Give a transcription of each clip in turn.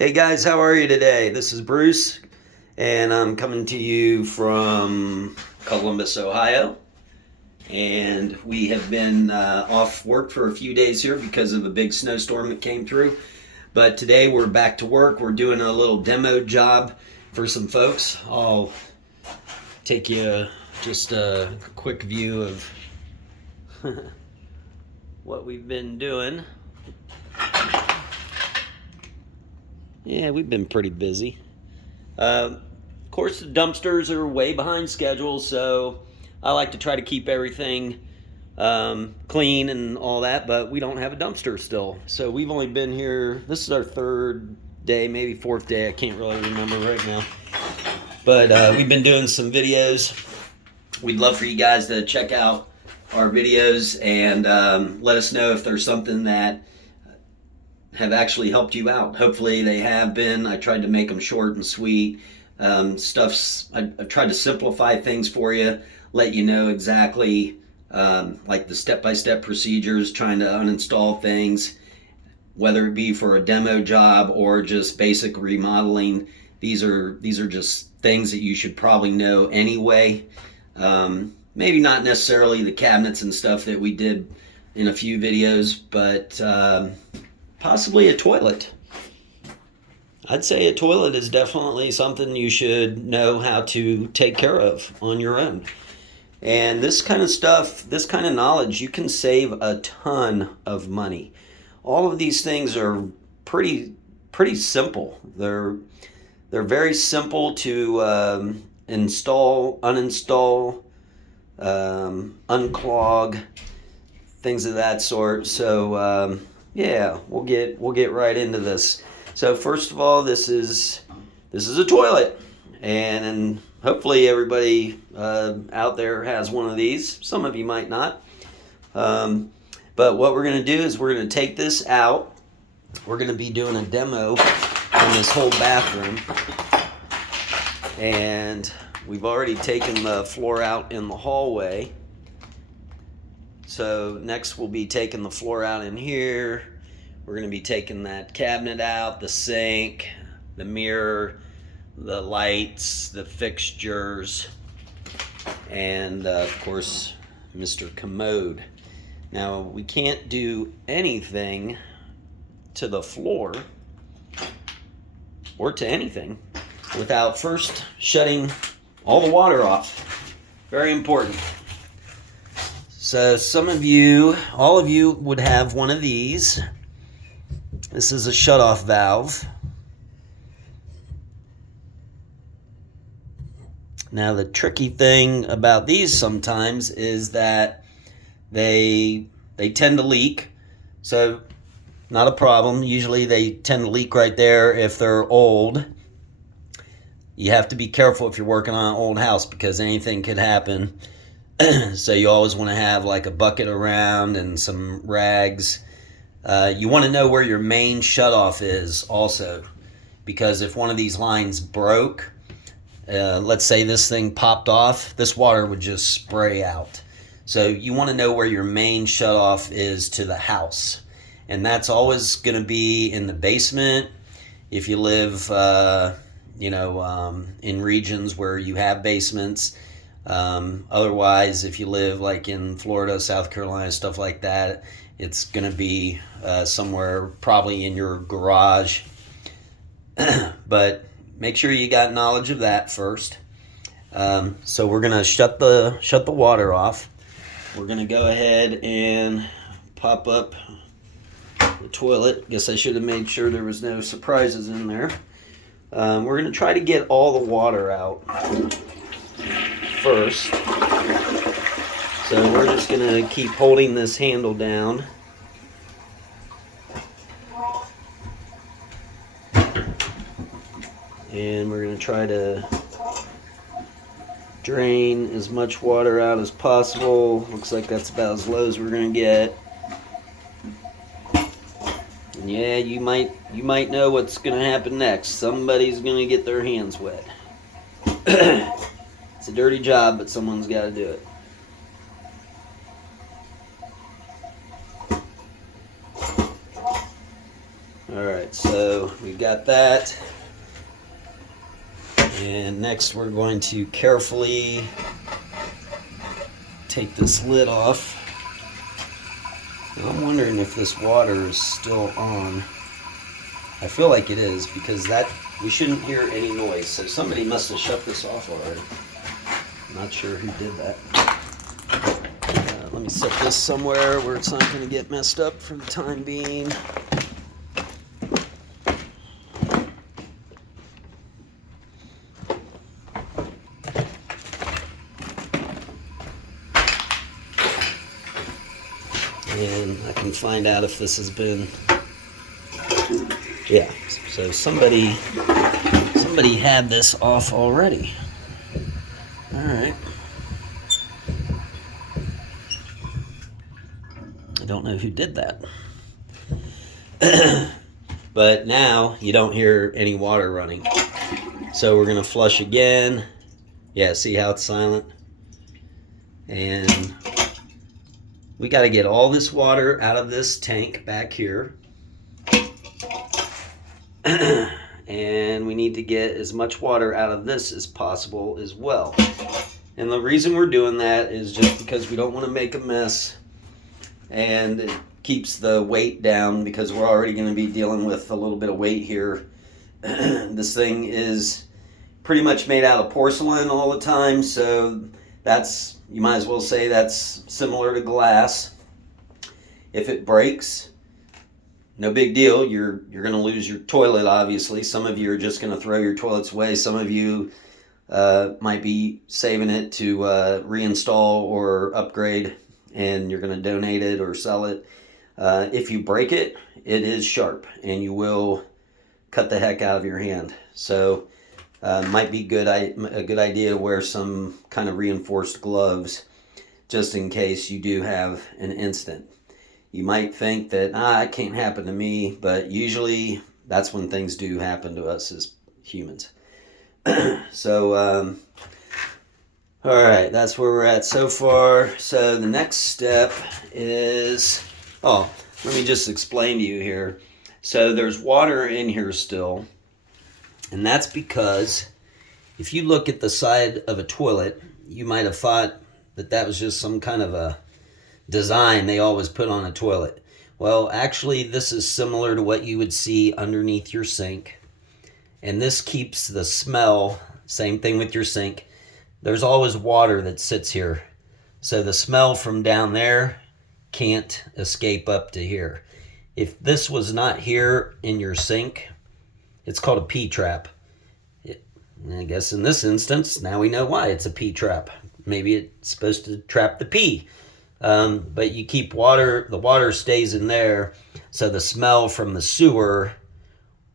Hey guys, how are you today? This is Bruce, and I'm coming to you from Columbus, Ohio. And we have been off work for a few days here because of a big snowstorm that came through. But today we're back to work. We're doing a little demo job for some folks. I'll take you just a quick view of what we've been doing. Yeah, we've been pretty busy. Of course, the dumpsters are way behind schedule, so I like to try to keep everything clean and all that, but we don't have a dumpster still. So we've only been here, this is our third day, maybe fourth day, I can't really remember right now. But we've been doing some videos. We'd love for you guys to check out our videos and let us know if there's something that have actually helped you out. Hopefully they have been. I tried to make them short and sweet. I tried to simplify things for you, let you know exactly like the step-by-step procedures, trying to uninstall things, whether it be for a demo job or just basic remodeling. These are just things that you should probably know anyway. Maybe not necessarily the cabinets and stuff that we did in a few videos, but possibly a toilet. I'd say a toilet is definitely something you should know how to take care of on your own. And this kind of stuff, this kind of knowledge, you can save a ton of money. All of these things are pretty simple. They're very simple to install, uninstall, unclog, things of that sort. So yeah, we'll get right into this. So first of all, this is a toilet, and hopefully everybody out there has one of these. Some of you might not. But what we're going to do is we're going to take this out. We're going to be doing a demo on this whole bathroom, and we've already taken the floor out in the hallway. So next we'll be taking the floor out in here. We're going to be taking that cabinet out, the sink, the mirror, the lights, the fixtures, and of course Mr. Commode. Now we can't do anything to the floor or to anything without first shutting all the water off. Very important. So some of you, all of you would have one of these. This is a shutoff valve. Now the tricky thing about these sometimes is that they tend to leak. So not a problem. Usually they tend to leak right there if they're old. You have to be careful if you're working on an old house because anything could happen. So you always want to have like a bucket around and some rags. You want to know where your main shutoff is also, because if one of these lines broke, let's say this thing popped off, this water would just spray out. So you want to know where your main shutoff is to the house, and that's always going to be in the basement if you live in regions where you have basements. Otherwise, if you live like in Florida, South Carolina, stuff like that, it's going to be somewhere probably in your garage. But make sure you got knowledge of that first. So we're going to shut the water off. We're going to go ahead and pop up the toilet. Guess I should have made sure there was no surprises in there. We're going to try to get all the water out first. So we're just going to keep holding this handle down. And we're going to try to drain as much water out as possible. Looks like that's about as low as we're going to get. And yeah, you might know what's going to happen next. Somebody's going to get their hands wet. It's a dirty job, but someone's got to do it. All right. Alright, so we got that. And next we're going to carefully take this lid off. And I'm wondering if this water is still on. I feel like it is, because that we shouldn't hear any noise. So somebody must have shut this off already. I'm not sure who did that. Let me set this somewhere where it's not going to get messed up for the time being. And I can find out if this has been, yeah, so somebody had this off already. All right. I don't know who did that. But now you don't hear any water running. So we're going to flush again. Yeah, see how it's silent? And we got to get all this water out of this tank back here. And we need to get as much water out of this as possible as well. And the reason we're doing that is just because we don't want to make a mess. And it keeps the weight down, because we're already going to be dealing with a little bit of weight here. This thing is pretty much made out of porcelain all the time, so that's, you might as well say that's similar to glass. If it breaks, no big deal. You're going to lose your toilet, obviously. Some of you are just going to throw your toilets away. Some of you might be saving it to reinstall or upgrade, and you're going to donate it or sell it. If you break it, it is sharp, and you will cut the heck out of your hand. So might be a good idea to wear some kind of reinforced gloves, just in case you do have an incident. You might think that, it can't happen to me, but usually that's when things do happen to us as humans. So, all right, that's where we're at so far. So the next step is, let me just explain to you here. So there's water in here still, and that's because if you look at the side of a toilet, you might have thought that that was just some kind of a design they always put on a toilet. Well, actually, this is similar to what you would see underneath your sink. And this keeps the smell, same thing with your sink. There's always water that sits here. So the smell from down there can't escape up to here. If this was not here in your sink, it's called a P-trap. I guess in this instance, now we know why it's a P-trap. Maybe it's supposed to trap the pee. But you keep water, the water stays in there, so the smell from the sewer,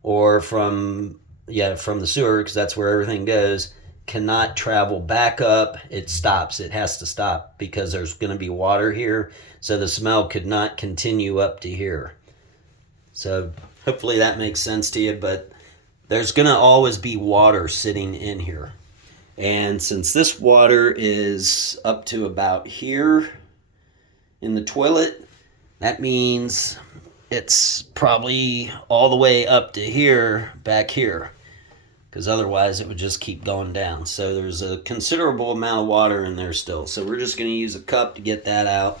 or from the sewer, because that's where everything goes, cannot travel back up. It stops. It has to stop, because there's going to be water here, so the smell could not continue up to here. So hopefully that makes sense to you, but there's going to always be water sitting in here. And since this water is up to about here in the toilet, that means it's probably all the way up to here, back here, because otherwise it would just keep going down. So there's a considerable amount of water in there still. So we're just going to use a cup to get that out.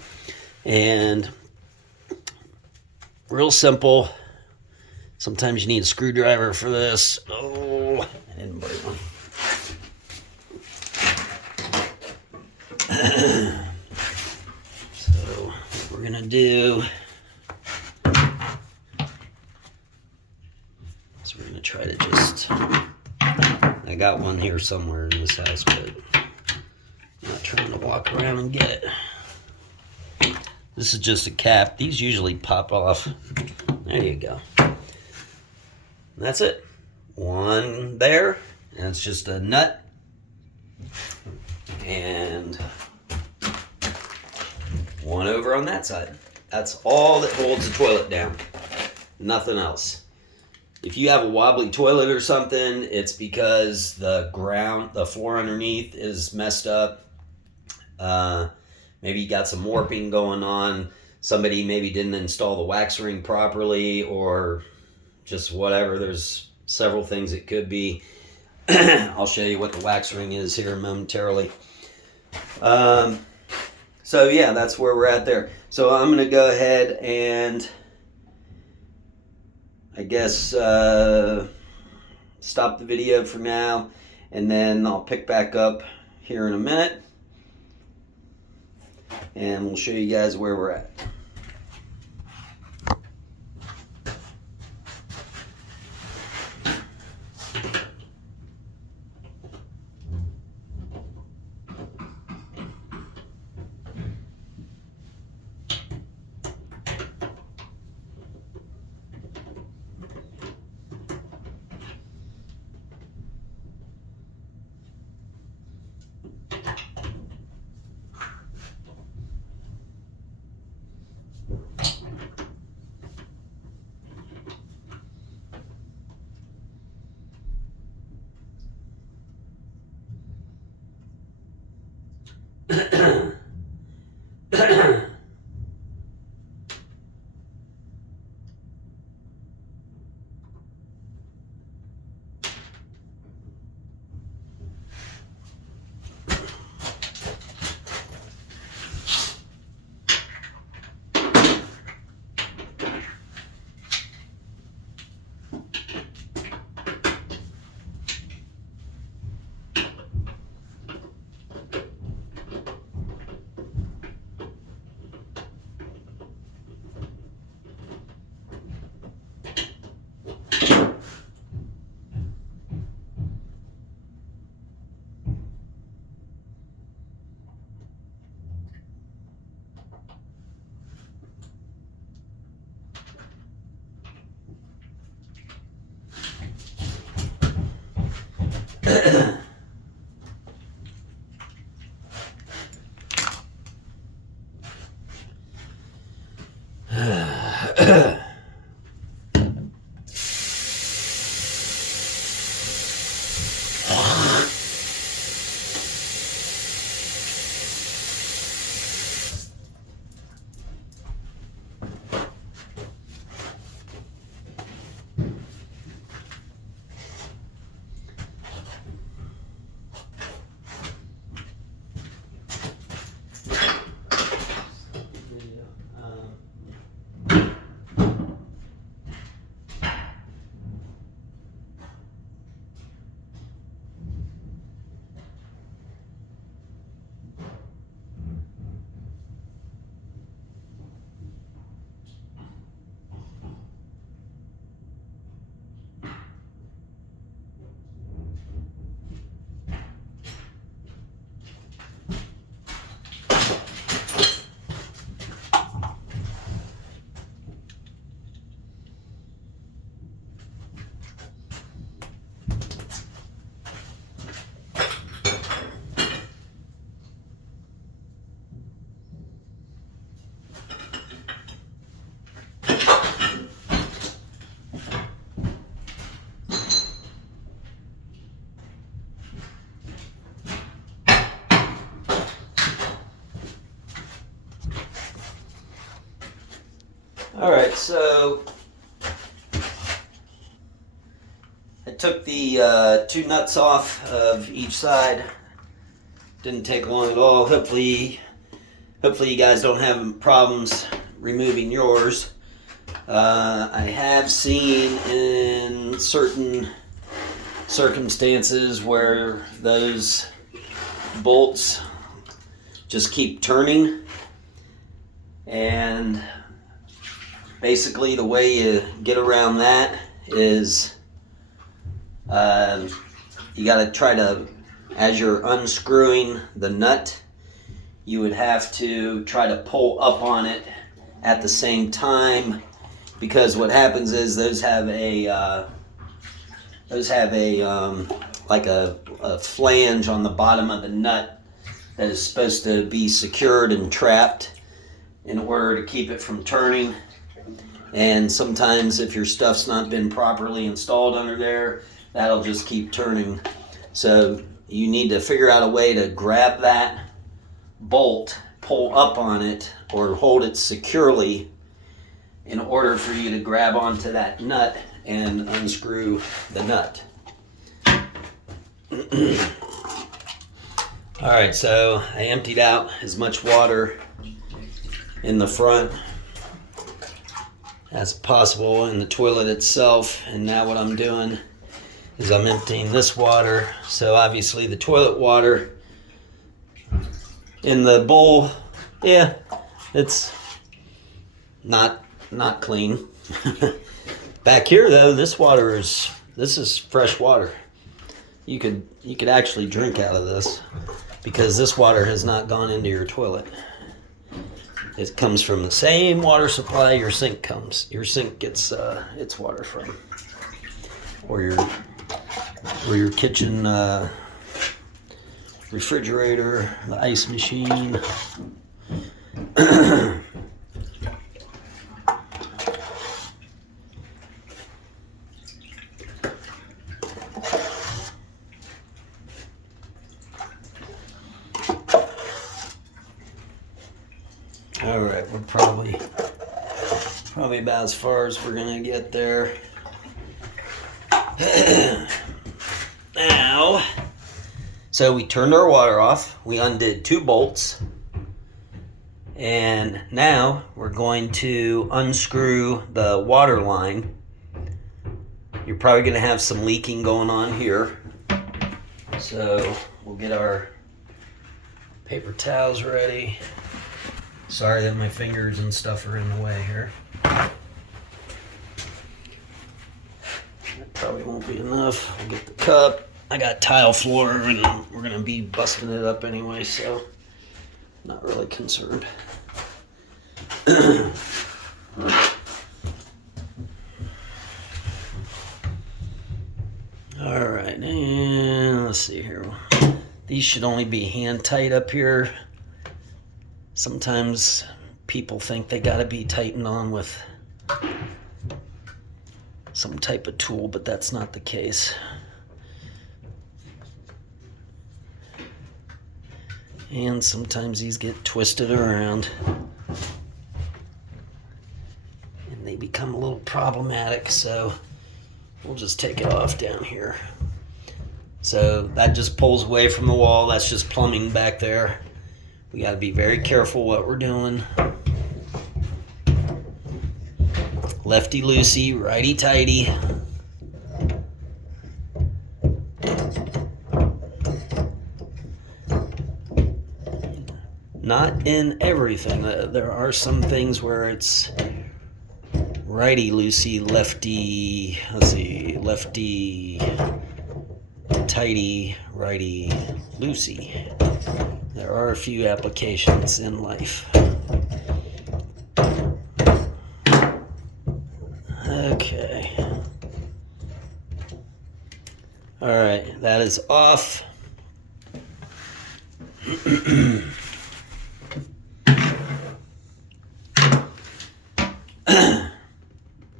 And real simple. Sometimes you need a screwdriver for this. Oh, I didn't break one. So what we're gonna do is we're gonna try to just, I got one here somewhere in this house, but I'm not trying to walk around and get it. This is just a cap. These usually pop off. There you go. And that's it. One there, and it's just a nut. And one over on that side. That's all that holds the toilet down. Nothing else. If you have a wobbly toilet or something, it's because the floor underneath is messed up. Maybe you got some warping going on. Somebody maybe didn't install the wax ring properly, or just whatever. There's several things it could be. I'll show you what the wax ring is here momentarily. So yeah, that's where we're at there. So I'm going to go ahead and I guess stop the video for now, and then I'll pick back up here in a minute and we'll show you guys where we're at. All right, so I took the two nuts off of each side. Didn't take long at all. Hopefully you guys don't have problems removing yours. I have seen in certain circumstances where those bolts just keep turning, and basically the way you get around that is you got to try to, as you're unscrewing the nut, you would have to try to pull up on it at the same time, because what happens is those have a like a flange on the bottom of the nut that is supposed to be secured and trapped in order to keep it from turning. And sometimes if your stuff's not been properly installed under there, that'll just keep turning. So you need to figure out a way to grab that bolt, pull up on it, or hold it securely in order for you to grab onto that nut and unscrew the nut. Alright, so I emptied out as much water in the front as possible in the toilet itself, and now what I'm doing is I'm emptying this water. So obviously the toilet water in the bowl, yeah, it's not clean. Back here though, this is fresh water. You could actually drink out of this because this water has not gone into your toilet. It comes from the same water supply your sink gets its water from, or your kitchen refrigerator, the ice machine. All right, we're probably about as far as we're gonna get there. Now, so we turned our water off, we undid 2 bolts, and now we're going to unscrew the water line. You're probably gonna have some leaking going on here, so we'll get our paper towels ready. Sorry that my fingers and stuff are in the way here. That probably won't be enough. We'll get the cup. I got tile floor and we're gonna be busting it up anyway, so not really concerned. All right, and let's see here. These should only be hand tight up here. Sometimes people think they gotta be tightened on with some type of tool, but that's not the case. And sometimes these get twisted around and they become a little problematic, so we'll just take it off down here. So that just pulls away from the wall. That's just plumbing back there. We got to be very careful what we're doing. Lefty loosey, righty tighty. Not in everything. There are some things where it's righty loosey, lefty, let's see, lefty tighty, righty loosey. There are a few applications in life. Okay. All right, that is off.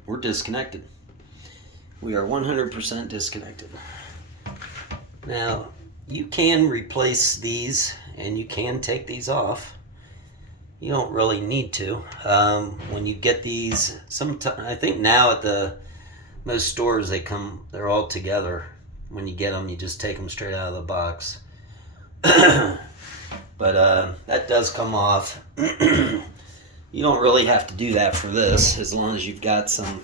We're disconnected. We are 100% disconnected. Now, you can replace these and you can take these off. You don't really need to. When you get these, I think now at most stores they're all together. When you get them, you just take them straight out of the box. But that does come off. You don't really have to do that for this, as long as you've got some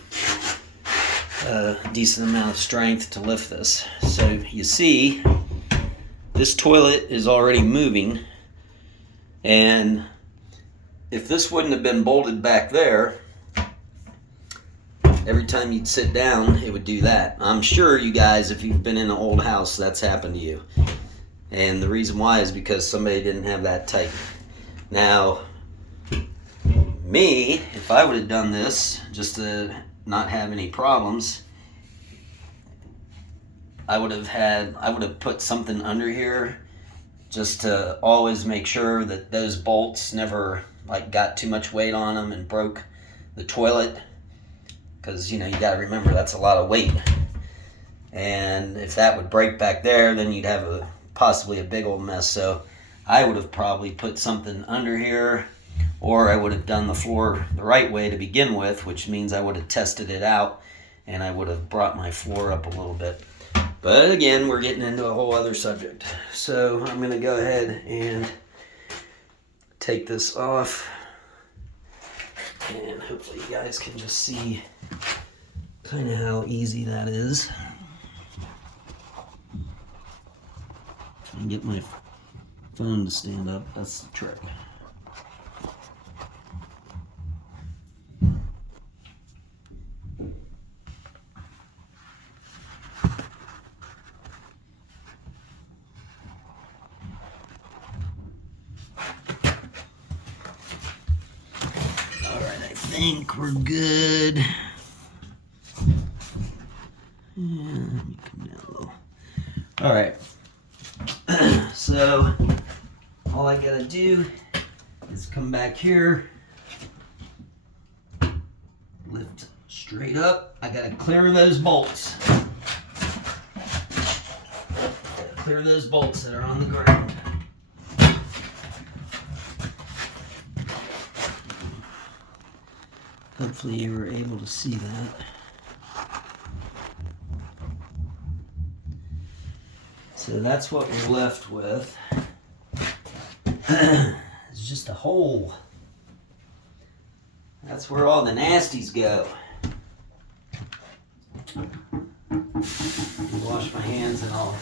decent amount of strength to lift this. So you see, this toilet is already moving, and if this wouldn't have been bolted back there, every time you'd sit down, it would do that. I'm sure you guys, if you've been in an old house, that's happened to you. And the reason why is because somebody didn't have that tight. Now, me, if I would have done this just to not have any problems, I would have put something under here just to always make sure that those bolts never got too much weight on them and broke the toilet, because you got to remember that's a lot of weight, and if that would break back there, then you'd have possibly a big old mess. So I would have probably put something under here, or I would have done the floor the right way to begin with, which means I would have tested it out and I would have brought my floor up a little bit. But again, we're getting into a whole other subject. So I'm going to go ahead and take this off, and hopefully you guys can just see kind of how easy that is. And get my phone to stand up, that's the trick. I think we're good. Yeah, let me come down a little. All right. So all I gotta do is come back here, lift straight up. I gotta clear those bolts. Clear those bolts that are on the ground. Hopefully you were able to see that. So that's what we're left with. It's just a hole. That's where all the nasties go. I'll wash my hands and I'll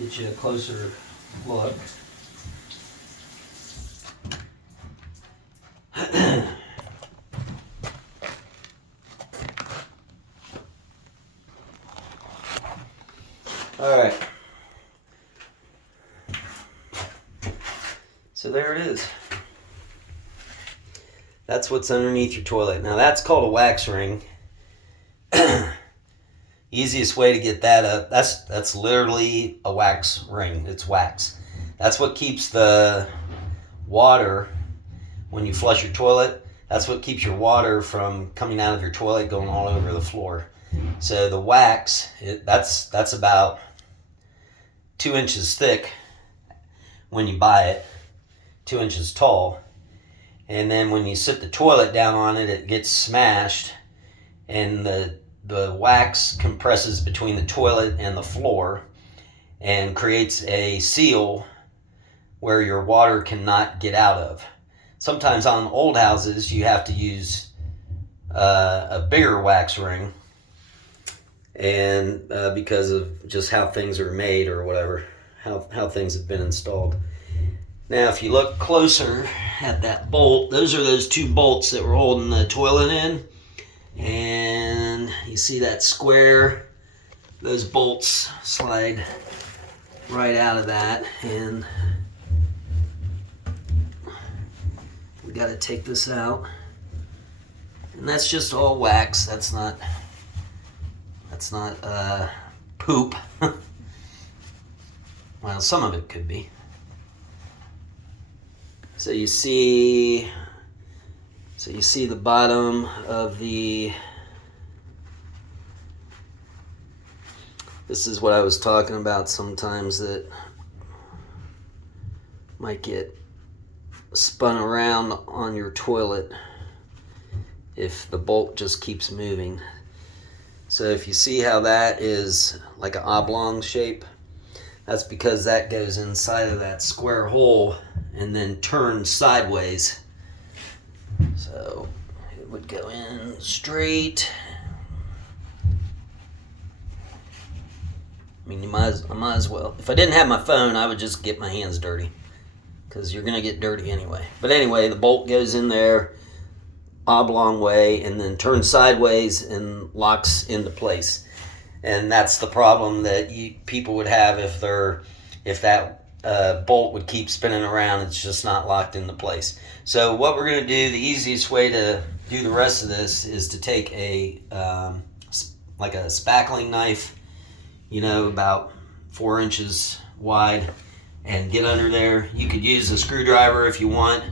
get you a closer look. All right. So there it is. That's what's underneath your toilet. Now that's called a wax ring. Easiest way to get that up, that's literally a wax ring. It's wax. That's what keeps the water, when you flush your toilet, that's what keeps your water from coming out of your toilet going all over the floor. So the wax, that's about 2 inches thick when you buy it, 2 inches tall. And then when you sit the toilet down on it, it gets smashed, and the wax compresses between the toilet and the floor and creates a seal where your water cannot get out of. Sometimes on old houses you have to use a bigger wax ring, and because of just how things are made or whatever, how things have been installed. Now if you look closer at that bolt, those are those two bolts that were holding the toilet in, and you see that square, those bolts slide right out of that, and we got to take this out. And that's just all wax. That's not poop. Well, some of it could be. So you see the bottom of the, this is what I was talking about sometimes, that might get spun around on your toilet if the bolt just keeps moving. So if you see how that is like an oblong shape, that's because that goes inside of that square hole and then turns sideways. So it would go in straight. I mean, I might as well. If I didn't have my phone, I would just get my hands dirty, because you're going to get dirty anyway. But anyway, the bolt goes in there oblong way and then turns sideways and locks into place. And that's the problem that people would have if that bolt would keep spinning around. It's just not locked into place. So what we're going to do, the easiest way to do the rest of this is to take like a spackling knife, about 4 inches wide, and get under there. You could use a screwdriver if you want.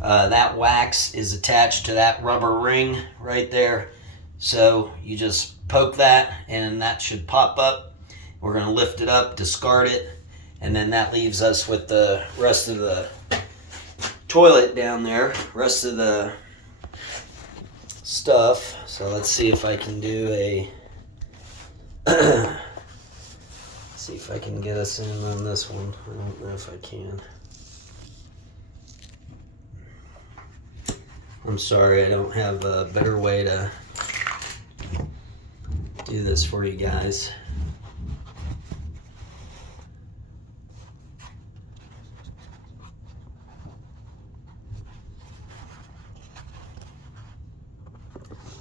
That wax is attached to that rubber ring right there. So you just poke that and that should pop up. We're going to lift it up, discard it, and then that leaves us with the rest of the toilet down there, rest of the stuff. So let's see if I can do a see if I can get us in on this one. I don't know if I can. I'm sorry, I don't have a better way to do this for you guys.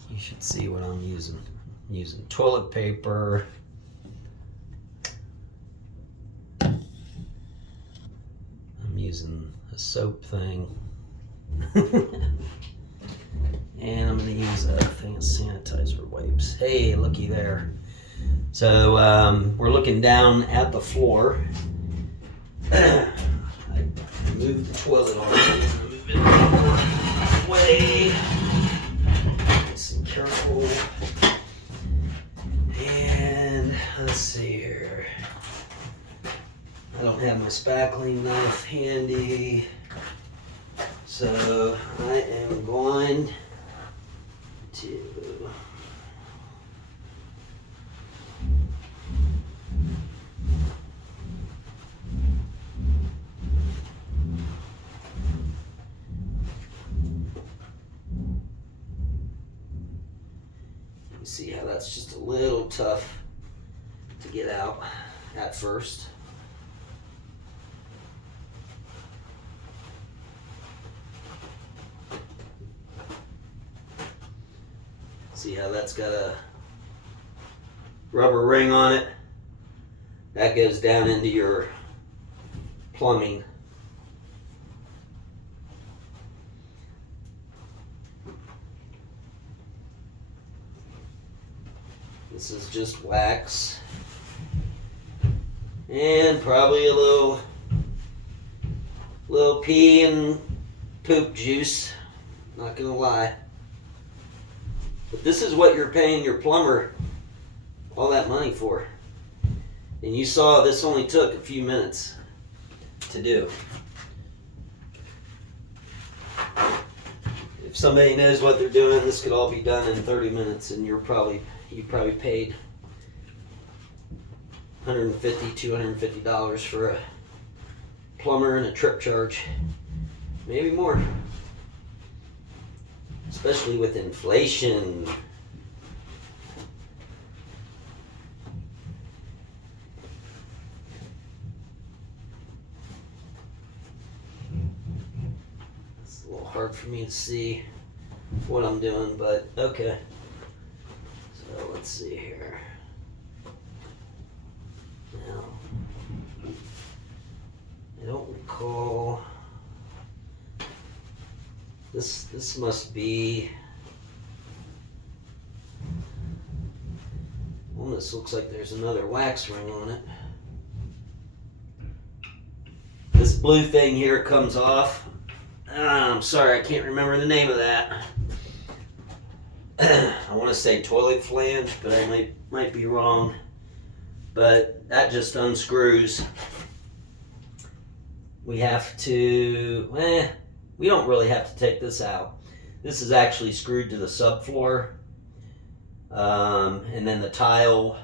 You should see what I'm using. I'm using toilet paper. I'm using a soap thing. And I'm going to use a thing of sanitizer wipes. Hey, looky there. So we're looking down at the floor. I moved the toilet already. Move it away. Nice and careful. And let's see here. I don't have my spackling knife handy. So I am going to you see how that's just a little tough to get out at first. See how that's got a rubber ring on it? That goes down into your plumbing. This is just wax and probably a little pee and poop juice, not gonna lie. But this is what you're paying your plumber all that money for. And you saw this only took a few minutes to do. If somebody knows what they're doing, this could all be done in 30 minutes, and you probably paid $150, $250 for a plumber and a trip charge. Maybe more. Especially with inflation. It's a little hard for me to see what I'm doing, but okay. So let's see here. Now, I don't recall. This must be, almost looks like there's another wax ring on it. This blue thing here comes off. I'm sorry, I can't remember the name of that. I want to say toilet flange, but I might be wrong. But that just unscrews. We have to, we don't really have to take this out. This is actually screwed to the subfloor. And then the tile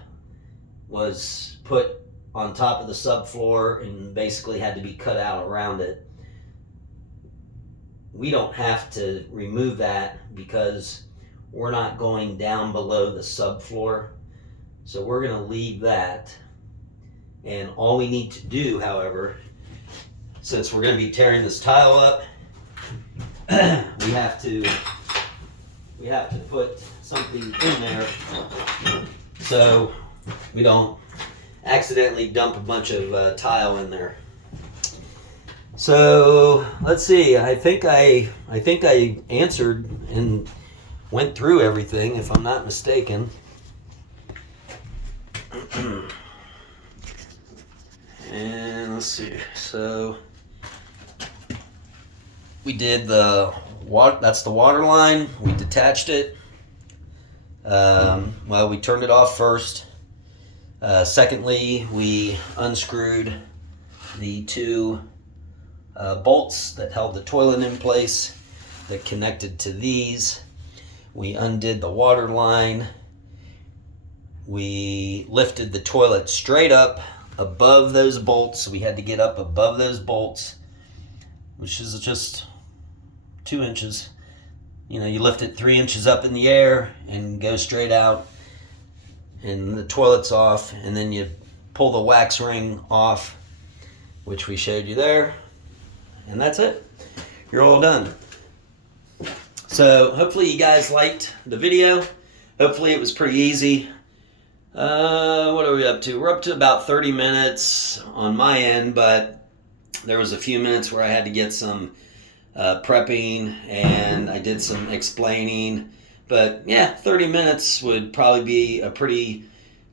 was put on top of the subfloor and basically had to be cut out around it. We don't have to remove that because we're not going down below the subfloor. So we're going to leave that. And all we need to do, however, since we're going to be tearing this tile up, we have to put something in there so we don't accidentally dump a bunch of tile in there. So let's see. I think I answered and went through everything, if I'm not mistaken. And let's see. So we did the water. That's the water line. We detached it. Well, we turned it off first. Secondly, we unscrewed the two bolts that held the toilet in place that connected to these. We undid the water line. We lifted the toilet straight up above those bolts. We had to get up above those bolts, which is just 2 inches. You know, you lift it 3 inches up in the air and go straight out, and the toilet's off, and then you pull the wax ring off, which we showed you there, and that's it. You're all done. So hopefully you guys liked the video. Hopefully it was pretty easy. What are we up to? We're up to about 30 minutes on my end, but there was a few minutes where I had to get some prepping, and I did some explaining. But yeah, 30 minutes would probably be a pretty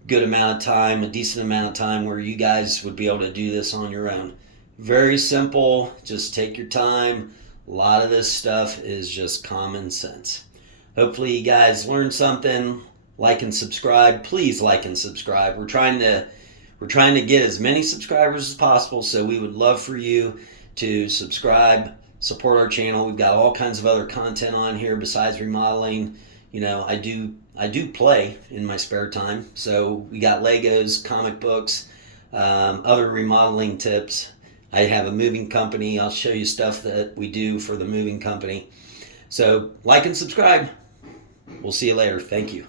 good amount of time, a decent amount of time where you guys would be able to do this on your own. Very simple. Just take your time. A lot of this stuff is just common sense. Hopefully you guys learned something. Like and subscribe. Please like and subscribe. We're trying to get as many subscribers as possible, so we would love for you to subscribe, support our channel. We've got all kinds of other content on here besides remodeling. You know, I do play in my spare time, so we got Legos, comic books, other remodeling tips. I have a moving company. I'll show you stuff that we do for the moving company. So like and subscribe. We'll see you later. Thank you.